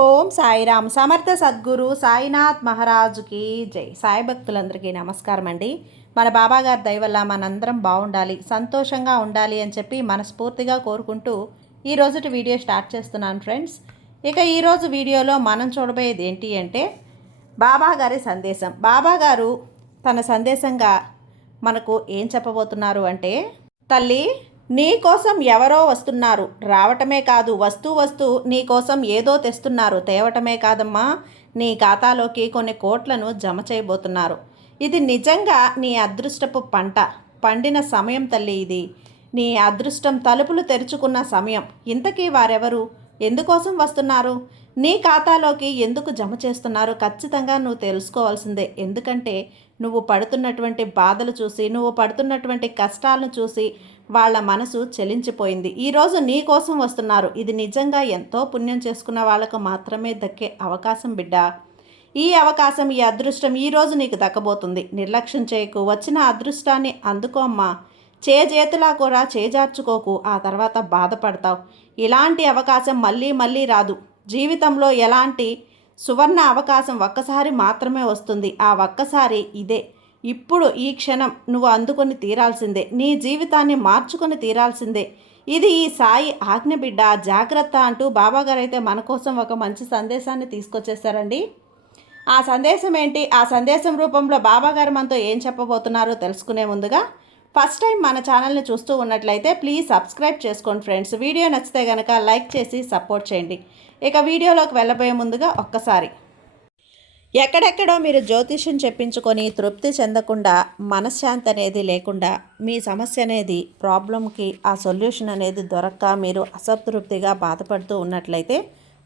ఓం సాయిరామ్. సమర్థ సద్గురు సాయినాథ్ మహారాజుకి జై. సాయి భక్తులందరికీ నమస్కారం అండి. మన బాబాగారి దయ వల్ల మనందరం బాగుండాలి, సంతోషంగా ఉండాలి అని చెప్పి మనస్ఫూర్తిగా కోరుకుంటూ ఈరోజుటి వీడియో స్టార్ట్ చేస్తున్నాను ఫ్రెండ్స్. ఇక ఈరోజు వీడియోలో మనం చూడబోయేది ఏంటి అంటే బాబాగారి సందేశం. బాబాగారు తన సందేశంగా మనకు ఏం చెప్పబోతున్నారు అంటే, తల్లి, నీ కోసం ఎవరో వస్తున్నారు, రావటమే కాదు, వస్తూ నీ కోసం ఏదో తెస్తున్నారు, తేవటమే కాదమ్మా, నీ ఖాతాలోకి కొన్ని కోట్లను జమ చేయబోతున్నారు. ఇది నిజంగా నీ అదృష్టపు పంట పండిన సమయం తల్లి. ఇది నీ అదృష్టం తలుపులు తెరుచుకున్న సమయం. ఇంతకీ వారెవరు, ఎందుకోసం వస్తున్నారు, నీ ఖాతాలోకి ఎందుకు జమ చేస్తున్నారు, ఖచ్చితంగా నువ్వు తెలుసుకోవాల్సిందే. ఎందుకంటే నువ్వు పడుతున్నటువంటి బాధలు చూసి, నువ్వు పడుతున్నటువంటి కష్టాలను చూసి వాళ్ళ మనసు చెలించిపోయింది. ఈరోజు నీ కోసం వస్తున్నారు. ఇది నిజంగా ఎంతో పుణ్యం చేసుకున్న వాళ్ళకు మాత్రమే దక్కే అవకాశం బిడ్డ. ఈ అవకాశం, ఈ అదృష్టం ఈరోజు నీకు దక్కబోతుంది. నిర్లక్ష్యం చేయకు, వచ్చిన అదృష్టాన్ని అందుకో అమ్మా. చేతులా కూడా చేజార్చుకోకు, ఆ తర్వాత బాధపడతావు. ఇలాంటి అవకాశం మళ్ళీ రాదు. జీవితంలో ఎలాంటి సువర్ణ అవకాశం ఒక్కసారి మాత్రమే వస్తుంది. ఆ ఒక్కసారి ఇదే. ఇప్పుడు ఈ క్షణం నువ్వు అందుకొని తీరాల్సిందే. నీ జీవితాన్ని మార్చుకొని తీరాల్సిందే. ఇది ఈ సాయి ఆజ్ఞ బిడ్డ, జాగ్రత్త అంటూ బాబాగారు అయితే మన కోసం ఒక మంచి సందేశాన్ని తీసుకొచ్చేసారండి. ఆ సందేశం ఏంటి, ఆ సందేశం రూపంలో బాబాగారు మనతో ఏం చెప్పబోతున్నారో తెలుసుకునే ముందుగా ఫస్ట్ టైం మన ఛానల్ని చూస్తూ ఉన్నట్లయితే ప్లీజ్ సబ్స్క్రైబ్ చేసుకోండి ఫ్రెండ్స్. వీడియో నచ్చితే కనుక లైక్ చేసి సపోర్ట్ చేయండి. ఇక వీడియోలోకి వెళ్ళబోయే ముందుగా ఒక్కసారి, ఎక్కడెక్కడో మీరు జ్యోతిష్యం చెప్పించుకొని తృప్తి చెందకుండా, మనశ్శాంతి అనేది లేకుండా, మీ సమస్య అనేది ప్రాబ్లంకి ఆ సొల్యూషన్ అనేది దొరక్క మీరు అసంతృప్తిగా బాధపడుతూ ఉన్నట్లయితే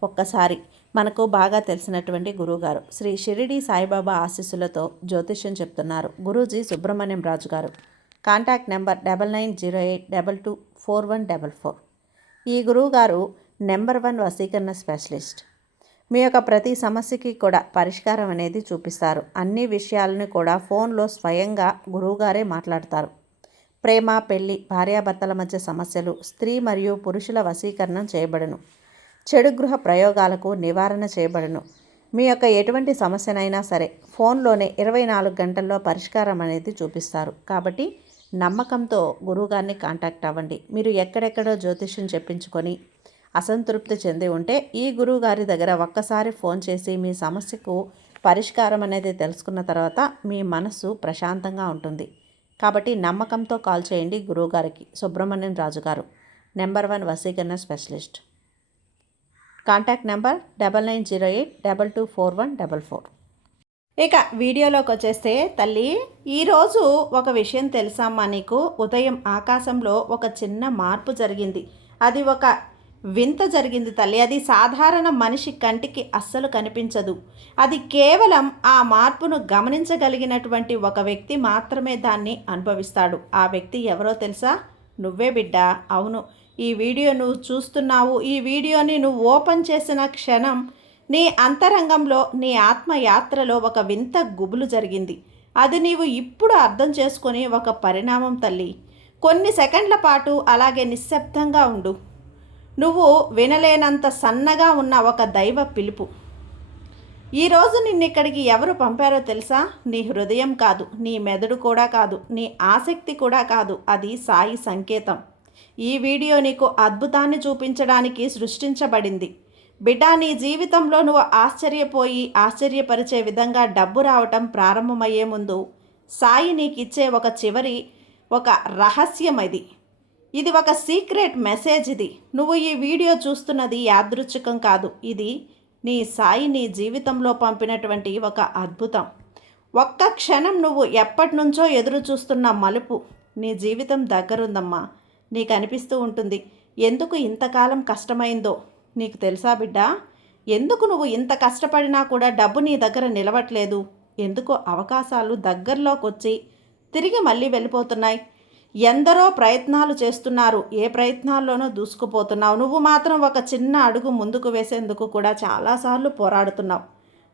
ఒక్కసారి మనకు బాగా తెలిసినటువంటి గురువుగారు శ్రీ షిరిడి సాయిబాబా ఆశీస్సులతో జ్యోతిష్యం చెప్తున్నారు గురూజీ సుబ్రహ్మణ్యం రాజు గారు. Contact number 9908224144. ఈ గురువుగారు నెంబర్ 1 వశీకరణ స్పెషలిస్ట్. మీ యొక్క ప్రతి సమస్యకి కూడా పరిష్కారం అనేది చూపిస్తారు. అన్ని విషయాలను కూడా ఫోన్లో స్వయంగా గురువుగారే మాట్లాడతారు. ప్రేమ, పెళ్లి, భార్యాభర్తల మధ్య సమస్యలు, స్త్రీ మరియు పురుషుల వశీకరణం చేయబడును. చెడు గృహ ప్రయోగాలకు నివారణ చేయబడును. మీ యొక్క ఎటువంటి సమస్యనైనా సరే ఫోన్లోనే 24 గంటల్లో పరిష్కారం అనేది చూపిస్తారు. కాబట్టి నమ్మకంతో గురువుగారిని కాంటాక్ట్ అవ్వండి. మీరు ఎక్కడెక్కడో జ్యోతిష్యం చెప్పించుకొని అసంతృప్తి చెంది ఉంటే ఈ గురువుగారి దగ్గర ఒక్కసారి ఫోన్ చేసి మీ సమస్యకు పరిష్కారం అనేది తెలుసుకున్న తర్వాత మీ మనసు ప్రశాంతంగా ఉంటుంది. కాబట్టి నమ్మకంతో కాల్ చేయండి గురువుగారికి. సుబ్రహ్మణ్యం రాజు గారు, నెంబర్ 1 వశీకరణ స్పెషలిస్ట్. Contact number 9908224144. ఇక వీడియోలోకి వచ్చేస్తే, తల్లి, ఈరోజు ఒక విషయం తెలుసమ్మా నీకు. ఉదయం ఆకాశంలో ఒక చిన్న మార్పు జరిగింది. అది ఒక వింత జరిగింది తల్లి. అది సాధారణ మనిషి కంటికి అస్సలు కనిపించదు. అది కేవలం ఆ మార్పును గమనించగలిగినటువంటి ఒక వ్యక్తి మాత్రమే దాన్ని అనుభవిస్తాడు. ఆ వ్యక్తి ఎవరో తెలుసా? నువ్వే బిడ్డ. అవును, ఈ వీడియో నువ్వు చూస్తున్నావు. ఈ వీడియోని నువ్వు ఓపెన్ చేసిన క్షణం నీ అంతరంగంలో, నీ ఆత్మయాత్రలో ఒక వింత గుబులు జరిగింది. అది నీవు ఇప్పుడు అర్థం చేసుకొని ఒక పరిణామం తల్లి. కొన్ని సెకండ్ల పాటు అలాగే నిశ్శబ్దంగా ఉండు. నువ్వు వినలేనంత సన్నగా ఉన్న ఒక దైవ పిలుపు. ఈరోజు నిన్నిక్కడికి ఎవరు పంపారో తెలుసా? నీ హృదయం కాదు, నీ మెదడు కూడా కాదు, నీ ఆసక్తి కూడా కాదు. అది సాయి సంకేతం. ఈ వీడియో నీకు అద్భుతాన్ని చూపించడానికి సృష్టించబడింది బిడ్డ. నీ జీవితంలో నువ్వు ఆశ్చర్యపరిచే విధంగా డబ్బు రావటం ప్రారంభమయ్యే ముందు సాయి నీకిచ్చే ఒక చివరి ఒక రహస్యం ఇది ఒక సీక్రెట్ మెసేజ్. ఇది నువ్వు ఈ వీడియో చూస్తున్నది యాదృచ్ఛికం కాదు. ఇది నీ సాయి నీ జీవితంలో పంపినటువంటి ఒక అద్భుతం. ఒక్క క్షణం నువ్వు ఎప్పటి నుంచో ఎదురు చూస్తున్న మలుపు నీ జీవితం దగ్గరుందమ్మా. నీకు అనిపిస్తూ ఉంటుంది, ఎందుకు ఇంతకాలం కష్టమైందో నీకు తెలుసా బిడ్డ? ఎందుకు నువ్వు ఇంత కష్టపడినా కూడా డబ్బు నీ దగ్గర నిలవట్లేదు? ఎందుకు అవకాశాలు దగ్గరలోకి వచ్చి తిరిగి మళ్ళీ వెళ్ళిపోతున్నాయి? ఎందరో ప్రయత్నాలు చేస్తున్నారు, ఏ ప్రయత్నాల్లోనూ దూసుకుపోతున్నావు. నువ్వు మాత్రం ఒక చిన్న అడుగు ముందుకు వేసేందుకు కూడా చాలాసార్లు పోరాడుతున్నావు.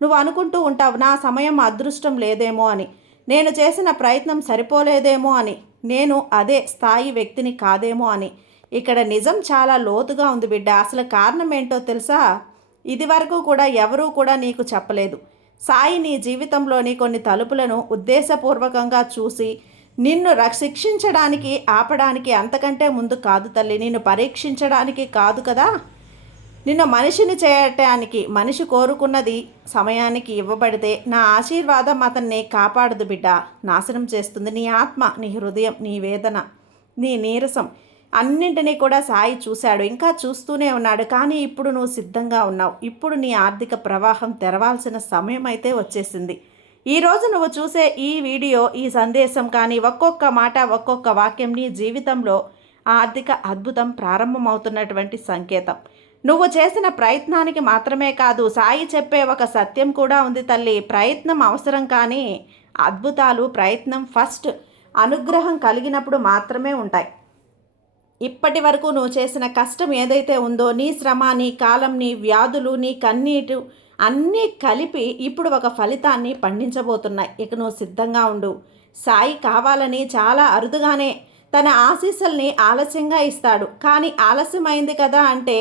నువ్వు అనుకుంటూ ఉంటావు, నా సమయం అదృష్టం లేదేమో అని, నేను చేసిన ప్రయత్నం సరిపోలేదేమో అని, నేను అదే స్థాయి వ్యక్తిని కాదేమో అని. ఇక్కడ నిజం చాలా లోతుగా ఉంది బిడ్డ. అసలు కారణం ఏంటో తెలుసా? ఇది వరకు కూడా ఎవరూ కూడా నీకు చెప్పలేదు. సాయి నీ జీవితంలోని కొన్ని తలుపులను ఉద్దేశపూర్వకంగా చూసి నిన్ను శిక్షించడానికి, ఆపడానికి అంతకంటే ముందు కాదు తల్లి, నిన్ను పరీక్షించడానికి కాదు కదా, నిన్ను మనిషిని చేయటానికి. మనిషి కోరుకున్నది సమయానికి ఇవ్వబడితే నా ఆశీర్వాదం అతన్ని కాపాడదు బిడ్డ, నాశనం చేస్తుంది. నీ ఆత్మ, నీ హృదయం, నీ వేదన, నీ నీరసం అన్నింటినీ కూడా సాయి చూశాడు, ఇంకా చూస్తూనే ఉన్నాడు. కానీ ఇప్పుడు నువ్వు సిద్ధంగా ఉన్నావు. ఇప్పుడు నీ ఆర్థిక ప్రవాహం తెరవాల్సిన సమయం అయితే వచ్చేసింది. ఈరోజు నువ్వు చూసే ఈ వీడియో, ఈ సందేశం కానీ ఒక్కొక్క మాట, ఒక్కొక్క వాక్యం నీ జీవితంలో ఆర్థిక అద్భుతం ప్రారంభమవుతున్నటువంటి సంకేతం. నువ్వు చేసిన ప్రయత్నానికి మాత్రమే కాదు, సాయి చెప్పే ఒక సత్యం కూడా ఉంది తల్లి. ప్రయత్నం అవసరం, కానీ అద్భుతాలు ప్రయత్నం ఫస్ట్, అనుగ్రహం కలిగినప్పుడు మాత్రమే ఉంటాయి. ఇప్పటి వరకు నువ్వు చేసిన కష్టం ఏదైతే ఉందో, నీ శ్రమ, నీ కాలం, నీ వ్యాధులు, నీ కన్నీటు అన్నీ కలిపి ఇప్పుడు ఒక ఫలితాన్ని పండించబోతున్నాయి. ఇక నువ్వు సిద్ధంగా ఉండు. సాయి కావాలని చాలా అరుదుగానే తన ఆశీస్సుల్ని ఆలస్యంగా ఇస్తాడు. కానీ ఆలస్యమైంది కదా అంటే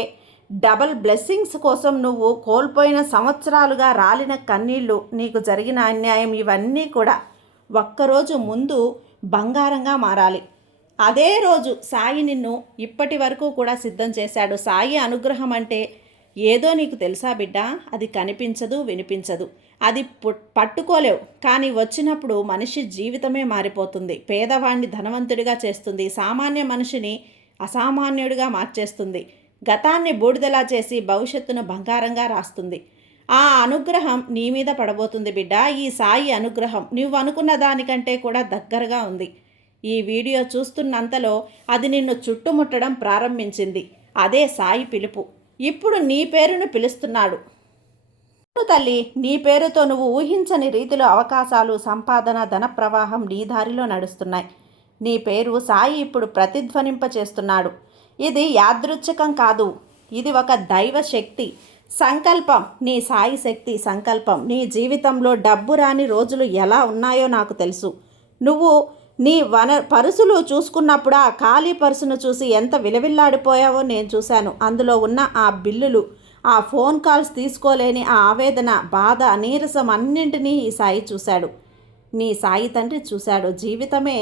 డబల్ బ్లెస్సింగ్స్ కోసం నువ్వు కోల్పోయిన సంవత్సరాలుగా రాలిన కన్నీళ్ళు, నీకు జరిగిన అన్యాయం, ఇవన్నీ కూడా ఒక్కరోజు ముందు బంగారంగా మారాలి. అదే రోజు సాయి నిన్ను ఇప్పటి వరకు కూడా సిద్ధం చేశాడు. సాయి అనుగ్రహం అంటే ఏదో నీకు తెలుసా బిడ్డ? అది కనిపించదు, వినిపించదు, అది పట్టుకోలేవు. కానీ వచ్చినప్పుడు మనిషి జీవితమే మారిపోతుంది. పేదవాడిని ధనవంతుడిగా చేస్తుంది, సామాన్య మనిషిని అసామాన్యుడిగా మార్చేస్తుంది, గతాన్ని బూడిదలా చేసి భవిష్యత్తును బంగారంగా రాస్తుంది. ఆ అనుగ్రహం నీ మీద పడబోతుంది బిడ్డ. ఈ సాయి అనుగ్రహం నువ్వు అనుకున్న దానికంటే కూడా దగ్గరగా ఉంది. ఈ వీడియో చూస్తున్నంతలో అది నిన్ను చుట్టుముట్టడం ప్రారంభించింది. అదే సాయి పిలుపు. ఇప్పుడు నీ పేరును పిలుస్తున్నాడు తల్లి. నీ పేరుతో నువ్వు ఊహించని రీతిలో అవకాశాలు, సంపాదన, ధన ప్రవాహం నీ దారిలో నడుస్తున్నాయి. నీ పేరు సాయి ఇప్పుడు ప్రతిధ్వనింప చేస్తున్నాడు. ఇది యాదృచ్ఛికం కాదు, ఇది ఒక దైవ శక్తి సంకల్పం. నీ సాయి శక్తి సంకల్పం. నీ జీవితంలో డబ్బు రాని రోజులు ఎలా ఉన్నాయో నాకు తెలుసు. నువ్వు నీ పరుసులు చూసుకున్నప్పుడు ఆ ఖాళీ పరుసును చూసి ఎంత విలవిల్లాడిపోయావో నేను చూశాను. అందులో ఉన్న ఆ బిల్లులు, ఆ ఫోన్ కాల్స్ తీసుకోలేని ఆ ఆవేదన, బాధ, నీరసం అన్నింటినీ ఈ సాయి చూశాడు. నీ సాయి తండ్రి చూశాడు. జీవితమే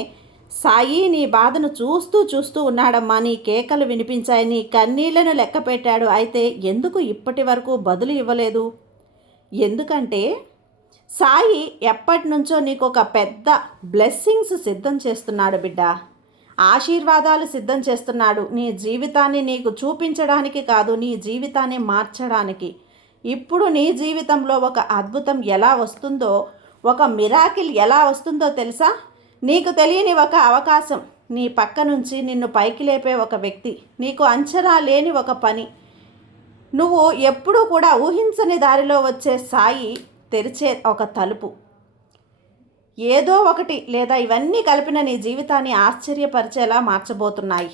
సాయి నీ బాధను చూస్తూ ఉన్నాడమ్మా. నీ కేకలు వినిపించాయి, నీ కన్నీళ్లను లెక్క పెట్టాడు. అయితే ఎందుకు ఇప్పటి వరకు బదులు ఇవ్వలేదు? ఎందుకంటే సాయి ఎప్పటి నుంచో నీకు ఒక పెద్ద బ్లెస్సింగ్స్ సిద్ధం చేస్తున్నాడు బిడ్డ. ఆశీర్వాదాలు సిద్ధం చేస్తున్నాడు. నీ జీవితాన్ని నీకు చూపించడానికి కాదు, నీ జీవితాన్ని మార్చడానికి. ఇప్పుడు నీ జీవితంలో ఒక అద్భుతం ఎలా వస్తుందో, ఒక మిరాకిల్ ఎలా వస్తుందో తెలుసా? నీకు తెలియని ఒక అవకాశం, నీ పక్క నుంచి నిన్ను పైకి లేపే ఒక వ్యక్తి, నీకు అంచనా లేని ఒక పని, నువ్వు ఎప్పుడూ కూడా ఊహించని దారిలో వచ్చే సాయి తెరిచే ఒక తలుపు, ఏదో ఒకటి లేదా ఇవన్నీ కలిపిన నీ జీవితాన్ని ఆశ్చర్యపరిచేలా మార్చబోతున్నాయి.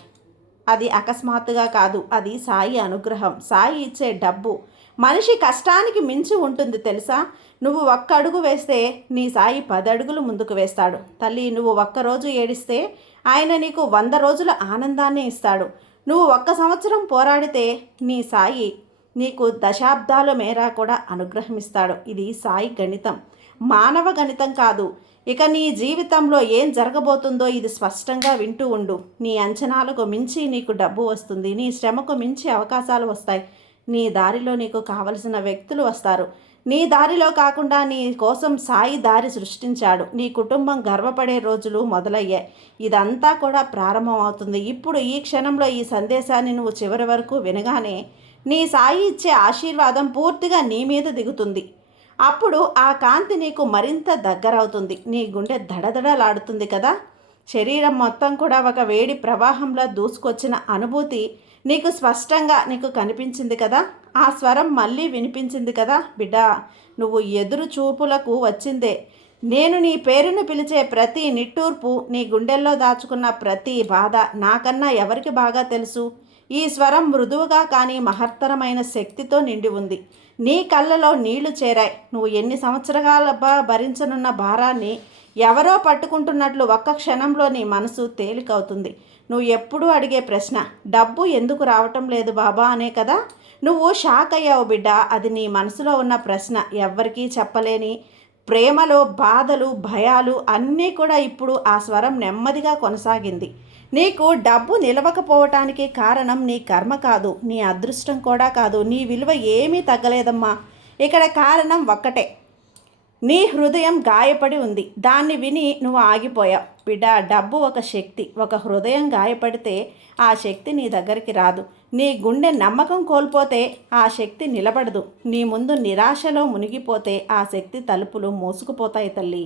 అది అకస్మాత్తుగా కాదు, అది సాయి అనుగ్రహం. సాయి ఇచ్చే డబ్బు మనిషి కష్టానికి మించి ఉంటుంది తెలుసా? నువ్వు ఒక్క అడుగు వేస్తే నీ సాయి 10 అడుగులు ముందుకు వేస్తాడు. తల్లి, నువ్వు ఒక్కరోజు ఏడిస్తే ఆయన నీకు 100 రోజుల ఆనందాన్ని ఇస్తాడు. నువ్వు 1 సంవత్సరం పోరాడితే నీ సాయి నీకు దశాబ్దాల మేర కూడా అనుగ్రహమిస్తాడు. ఇది సాయి గణితం, మానవ గణితం కాదు. ఇక నీ జీవితంలో ఏం జరగబోతుందో ఇది స్పష్టంగా వింటూ ఉండు. నీ అంచనాలకు మించి నీకు డబ్బు వస్తుంది, నీ శ్రమకు మించి అవకాశాలు వస్తాయి, నీ దారిలో నీకు కావలసిన వ్యక్తులు వస్తారు. నీ దారిలో కాకుండా నీ కోసం సాయి దారి సృష్టించాడు. నీ కుటుంబం గర్వపడే రోజులు మొదలయ్యాయి. ఇదంతా కూడా ప్రారంభమవుతుంది. ఇప్పుడు ఈ క్షణంలో ఈ సందేశాన్ని నువ్వు చివరి వరకు వినగానే నీ సాయి ఇచ్చే ఆశీర్వాదం పూర్తిగా నీ మీద దిగుతుంది. అప్పుడు ఆ కాంతి నీకు మరింత దగ్గరవుతుంది. నీ గుండె దడదడలాడుతుంది కదా. శరీరం మొత్తం కూడా ఒక వేడి ప్రవాహంలో దూసుకొచ్చిన అనుభూతి నీకు స్పష్టంగా నీకు కనిపించింది కదా. ఆ స్వరం మళ్ళీ వినిపించింది కదా. బిడ్డ, నువ్వు ఎదురు చూపులకు వచ్చిందే. నేను నీ పేరును పిలిచే ప్రతి నిట్టూర్పు, నీ గుండెల్లో దాచుకున్న ప్రతి బాధ నాకన్నా ఎవరికి బాగా తెలుసు? ఈ స్వరం మృదువుగా కానీ మహత్తరమైన శక్తితో నిండి ఉంది. నీ కళ్ళలో నీళ్లు చేరాయి. నువ్వు ఎన్ని సంవత్సరాల భరించనున్న భారాన్ని ఎవరో పట్టుకుంటున్నట్లు ఒక్క క్షణంలో నీ మనసు తేలికవుతుంది. నువ్వు ఎప్పుడూ అడిగే ప్రశ్న, డబ్బు ఎందుకు రావటం లేదు బాబా అనే కదా. నువ్వు షాక్ అయ్యావు బిడ్డ. అది నీ మనసులో ఉన్న ప్రశ్న, ఎవ్వరికీ చెప్పలేని ప్రేమలో బాధలు, భయాలు అన్నీ కూడా ఇప్పుడు ఆ స్వరం నెమ్మదిగా కొనసాగింది. నీకు డబ్బు నిలవకపోవటానికి కారణం నీ కర్మ కాదు, నీ అదృష్టం కూడా కాదు, నీ విలువ ఏమీ తగ్గలేదమ్మా. ఇక్కడ కారణం ఒక్కటే, నీ హృదయం గాయపడి ఉంది. దాన్ని విని నువ్వు ఆగిపోయావు. బిడ్డ, డబ్బు ఒక శక్తి. ఒక హృదయం గాయపడితే ఆ శక్తి నీ దగ్గరికి రాదు. నీ గుండె నమ్మకం కోల్పోతే ఆ శక్తి నిలబడదు. నీ ముందు నిరాశలో మునిగిపోతే ఆ శక్తి తలుపులు మూసుకుపోతాయి తల్లి.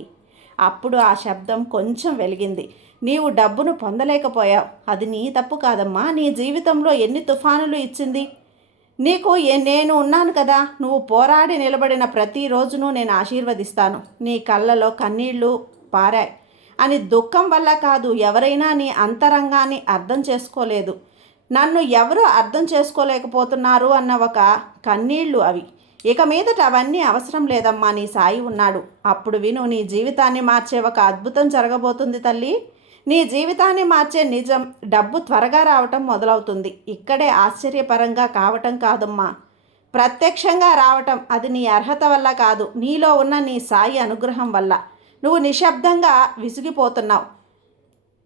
అప్పుడు ఆ శబ్దం కొంచెం వెలిగింది. నీవు డబ్బును పొందలేకపోయావు. అది నీ తప్పు కాదమ్మా. నీ జీవితంలో ఎన్ని తుఫానులు ఇచ్చింది నీకు. నేను ఉన్నాను కదా. నువ్వు పోరాడి నిలబడిన ప్రతిరోజును నేను ఆశీర్వదిస్తాను. నీ కళ్ళలో కన్నీళ్లు పారాయి అని దుఃఖం వల్ల కాదు, ఎవరైనా నీ అంతరంగాన్ని అర్థం చేసుకోలేదు, నన్ను ఎవరు అర్థం చేసుకోలేకపోతున్నారు అన్న ఒక కన్నీళ్లు అవి. ఇక మీదట అవన్నీ అవసరం లేదమ్మా. నీ సాయి ఉన్నాడు. అప్పుడు విను, నీ జీవితాన్ని మార్చే ఒక అద్భుతం జరగబోతుంది తల్లి. నీ జీవితాన్ని మార్చే నిజం, డబ్బు త్వరగా రావటం మొదలవుతుంది. ఇక్కడే ఆశ్చర్యపరంగా కావటం కాదమ్మా, ప్రత్యక్షంగా రావటం. అది నీ అర్హత వల్ల కాదు, నీలో ఉన్న నీ సాయి అనుగ్రహం వల్ల. నువ్వు నిశ్శబ్దంగా విసిగిపోతున్నావు.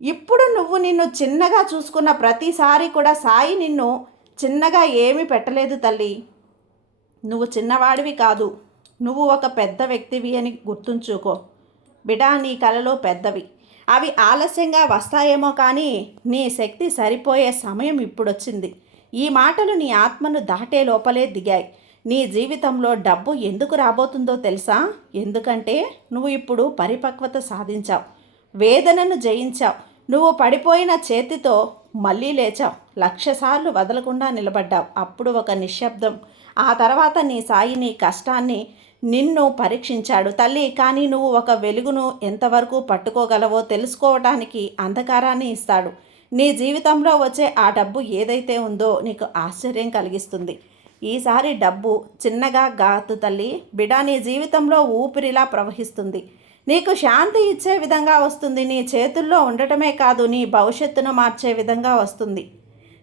ఇప్పుడు నువ్వు నిన్ను చిన్నగా చూసుకున్న ప్రతిసారి కూడా సాయి నిన్ను చిన్నగా ఏమీ పెట్టలేదు తల్లి. నువ్వు చిన్నవాడివి కాదు, నువ్వు ఒక పెద్ద వ్యక్తివి అని గుర్తుంచుకో బిడా. నీ కలలో పెద్దవి, అవి ఆలస్యంగా వస్తాయేమో, కానీ నీ శక్తి సరిపోయే సమయం ఇప్పుడొచ్చింది. ఈ మాటలు నీ ఆత్మను దాటే లోపలే దిగాయి. నీ జీవితంలో డబ్బు ఎందుకు రాబోతుందో తెలుసా? ఎందుకంటే నువ్వు ఇప్పుడు పరిపక్వత సాధించావు, వేదనను జయించావు. నువ్వు పడిపోయిన చేతితో మళ్ళీ లేచావు, 1,00,000 సార్లు వదలకుండా నిలబడ్డావు. అప్పుడు ఒక నిశ్శబ్దం. ఆ తర్వాత నీ సాయి నీ కష్టాన్ని, నిన్ను పరీక్షించాడు తల్లి. కానీ నువ్వు ఒక వెలుగును ఎంతవరకు పట్టుకోగలవో తెలుసుకోవటానికి అంధకారాన్ని ఇస్తాడు. నీ జీవితంలో వచ్చే ఆ డబ్బు ఏదైతే ఉందో నీకు ఆశ్చర్యం కలిగిస్తుంది. ఈసారి డబ్బు చిన్నగా గాదు తల్లి. బిడా, నీ జీవితంలో ఊపిరిలా ప్రవహిస్తుంది. నీకు శాంతి ఇచ్చే విధంగా వస్తుంది. నీ చేతుల్లో ఉండటమే కాదు, నీ భవిష్యత్తును మార్చే విధంగా వస్తుంది.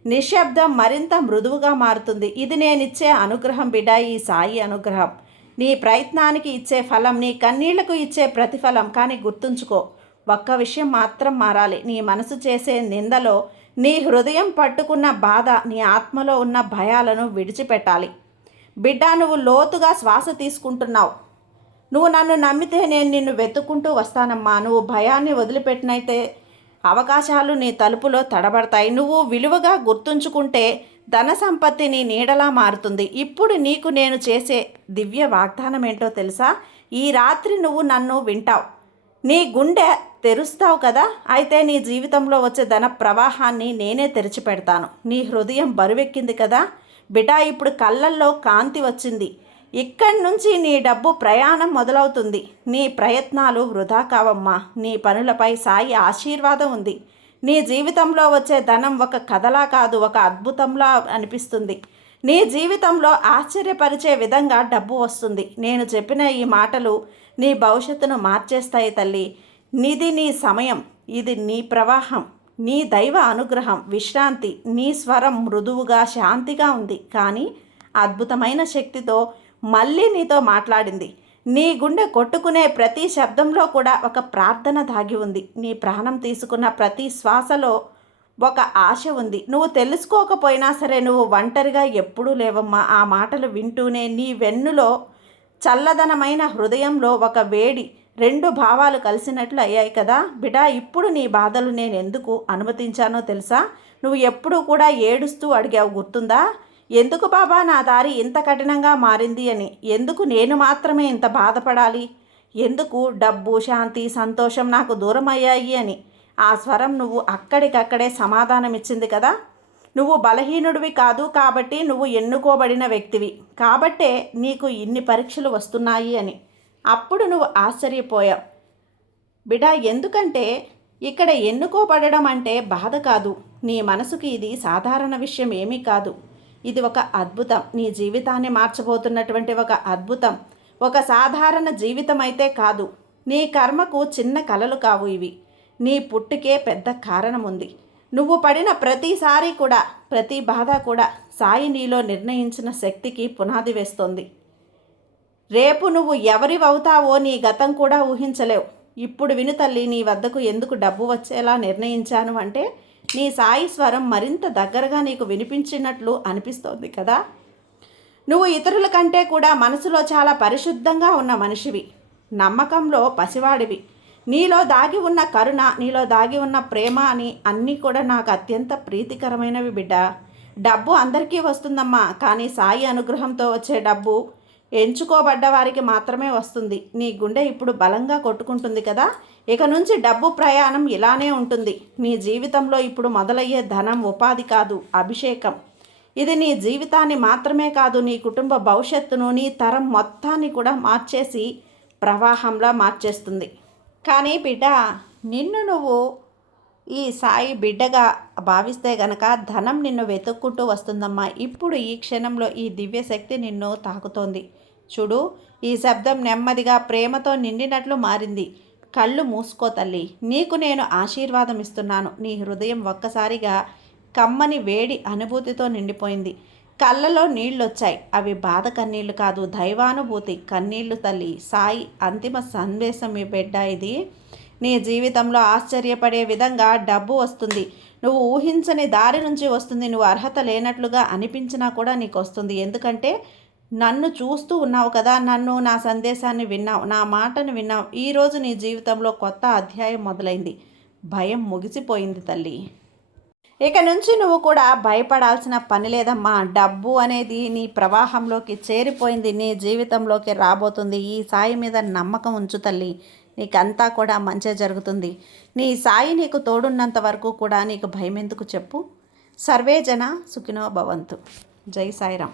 నిశ్శబ్దం మరింత మృదువుగా మారుతుంది. ఇది నేనిచ్చే అనుగ్రహం బిడా, ఈ సాయి అనుగ్రహం. నీ ప్రయత్నానికి ఇచ్చే ఫలం, నీ కన్నీళ్లకు ఇచ్చే ప్రతిఫలం. కానీ గుర్తుంచుకో, ఒక్క విషయం మాత్రం మారాలి. నీ మనసు చేసే నిందలో నీ హృదయం పట్టుకున్న బాధ, నీ ఆత్మలో ఉన్న భయాలను విడిచిపెట్టాలి. బిడ్డ, నువ్వు లోతుగా శ్వాస తీసుకుంటున్నావు. నువ్వు నన్ను నమ్మితే నేను నిన్ను వెతుక్కుంటూ వస్తానమ్మా. నువ్వు భయాన్ని వదిలిపెట్టినైతే అవకాశాలు నీ తలుపులో తడబడతాయి. నువ్వు విలువగా గుర్తుంచుకుంటే ధన సంపత్తి నీ నీడలా మారుతుంది. ఇప్పుడు నీకు నేను చేసే దివ్య వాగ్దానం ఏంటో తెలుసా? ఈ రాత్రి నువ్వు నన్ను వింటావు, నీ గుండె తెరుస్తావు కదా. అయితే నీ జీవితంలో వచ్చే ధన ప్రవాహాన్ని నేనే తెరిచిపెడతాను. నీ హృదయం బరువెక్కింది కదా బిడ్డ, ఇప్పుడు కళ్ళల్లో కాంతి వచ్చింది. ఇక్కడి నుంచి నీ డబ్బు ప్రయాణం మొదలవుతుంది. నీ ప్రయత్నాలు వృధా కావమ్మా. నీ పనులపై సాయి ఆశీర్వాదం ఉంది. నీ జీవితంలో వచ్చే ధనం ఒక కథలా కాదు, ఒక అద్భుతంలా అనిపిస్తుంది. నీ జీవితంలో ఆశ్చర్యపరిచే విధంగా డబ్బు వస్తుంది. నేను చెప్పిన ఈ మాటలు నీ భవిష్యత్తును మార్చేస్తాయి తల్లి. నీది నీ సమయం, ఇది నీ ప్రవాహం, నీ దైవ అనుగ్రహం, విశ్రాంతి. నీ స్వరం మృదువుగా శాంతిగా ఉంది, కానీ అద్భుతమైన శక్తితో మళ్ళీ నీతో మాట్లాడింది. నీ గుండె కొట్టుకునే ప్రతి శబ్దంలో కూడా ఒక ప్రార్థన దాగి ఉంది. నీ ప్రాణం తీసుకున్న ప్రతి శ్వాసలో ఒక ఆశ ఉంది. నువ్వు తెలుసుకోకపోయినా సరే నువ్వు ఒంటరిగా ఎప్పుడూ లేవమ్మా. ఆ మాటలు వింటూనే నీ వెన్నులో, చల్లదనమైన హృదయంలో ఒక వేడి, 2 భావాలు కలిసినట్లు అయ్యాయి కదా బిడా. ఇప్పుడు నీ బాధలు నేను ఎందుకు అనుమతించానో తెలుసా? నువ్వు ఎప్పుడూ కూడా ఏడుస్తూ అడిగావు, గుర్తుందా? ఎందుకు బాబా నా దారి ఇంత కఠినంగా మారింది అని. ఎందుకు నేను మాత్రమే ఇంత బాధపడాలి? ఎందుకు డబ్బు, శాంతి, సంతోషం నాకు దూరం అయ్యాయి అని. ఆ స్వరం నువ్వు అక్కడికక్కడే సమాధానం ఇచ్చింది కదా. నువ్వు బలహీనుడివి కాదు కాబట్టి, నువ్వు ఎన్నుకోబడిన వ్యక్తివి కాబట్టే నీకు ఇన్ని పరీక్షలు వస్తున్నాయి అని. అప్పుడు నువ్వు ఆశ్చర్యపోయావు బిడా. ఎందుకంటే ఇక్కడ ఎన్నుకోబడడం అంటే బాధ కాదు. నీ మనసుకి ఇది సాధారణ విషయం ఏమీ కాదు. ఇది ఒక అద్భుతం. నీ జీవితాన్ని మార్చబోతున్నటువంటి ఒక అద్భుతం. ఒక సాధారణ జీవితం అయితే కాదు. నీ కర్మకు చిన్న కలలు కావు ఇవి. నీ పుట్టుకే పెద్ద కారణం ఉంది. నువ్వు పడిన ప్రతిసారి కూడా, ప్రతి బాధ కూడా సాయి నీలో నిర్ణయించిన శక్తికి పునాది వేస్తోంది. రేపు నువ్వు ఎవరివవుతావో నీ గతం కూడా ఊహించలేవు. ఇప్పుడు విను తల్లి, నీ వద్దకు ఎందుకు డబ్బు వచ్చేలా నిర్ణయించాను అంటే, నీ సాయి స్వరం మరింత దగ్గరగా నీకు వినిపించినట్లు అనిపిస్తోంది కదా. నువ్వు ఇతరుల కంటే కూడా మనసులో చాలా పరిశుద్ధంగా ఉన్న మనిషివి, నమ్మకంలో పసివాడివి. నీలో దాగి ఉన్న కరుణ, నీలో దాగి ఉన్న ప్రేమ అని అన్నీ కూడా నాకు అత్యంత ప్రీతికరమైనవి బిడ్డ. డబ్బు అందరికీ వస్తుందమ్మా, కానీ సాయి అనుగ్రహంతో వచ్చే డబ్బు ఎంచుకోబడ్డ వారికి మాత్రమే వస్తుంది. నీ గుండె ఇప్పుడు బలంగా కొట్టుకుంటుంది కదా. ఇక నుంచి డబ్బు ప్రయాణం ఇలానే ఉంటుంది. నీ జీవితంలో ఇప్పుడు మొదలయ్యే ధనం ఉపాధి కాదు, అభిషేకం. ఇది నీ జీవితాన్ని మాత్రమే కాదు, నీ కుటుంబ భవిష్యత్తును, నీ తరం మొత్తాన్ని కూడా మార్చేసి ప్రవాహంలా మార్చేస్తుంది. కానీ బిడ్డ, నిన్ను నువ్వు ఈ సాయి బిడ్డగా భావిస్తే గనక ధనం నిన్ను వెతుక్కుంటూ వస్తుందమ్మా. ఇప్పుడు ఈ క్షణంలో ఈ దివ్యశక్తి నిన్ను తాకుతోంది. చూడు, ఈ శబ్దం నెమ్మదిగా ప్రేమతో నిండినట్లు మారింది. కళ్ళు మూసుకో తల్లి, నీకు నేను ఆశీర్వాదం ఇస్తున్నాను. నీ హృదయం ఒక్కసారిగా కమ్మని వేడి అనుభూతితో నిండిపోయింది. కళ్ళలో నీళ్ళొచ్చాయి. అవి బాధ కన్నీళ్లు కాదు, దైవానుభూతి కన్నీళ్లు తల్లి. సాయి అంతిమ సందేశం ఈ బిడ్డ ఇది. నీ జీవితంలో ఆశ్చర్యపడే విధంగా డబ్బు వస్తుంది. నువ్వు ఊహించని దారి నుంచి వస్తుంది. నువ్వు అర్హత లేనట్లుగా అనిపించినా కూడా నీకు వస్తుంది. ఎందుకంటే నన్ను చూస్తూ ఉన్నావు కదా, నన్ను, నా సందేశాన్ని విన్నావు, నా మాటను విన్నావు. ఈరోజు నీ జీవితంలో కొత్త అధ్యాయం మొదలైంది. భయం ముగిసిపోయింది తల్లి. ఇక నుంచి నువ్వు కూడా భయపడాల్సిన పని లేదమ్మా. డబ్బు అనేది నీ ప్రవాహంలోకి చేరిపోయింది, నీ జీవితంలోకి రాబోతుంది. ఈ సాయి మీద నమ్మకం ఉంచు తల్లి, నీకంతా కూడా మంచి జరుగుతుంది. నీ సాయి నీకు తోడున్నంత వరకు కూడా నీకు భయం ఎందుకు చెప్పు. సర్వే జన సుఖినో భవంతు. జై సాయిరాం.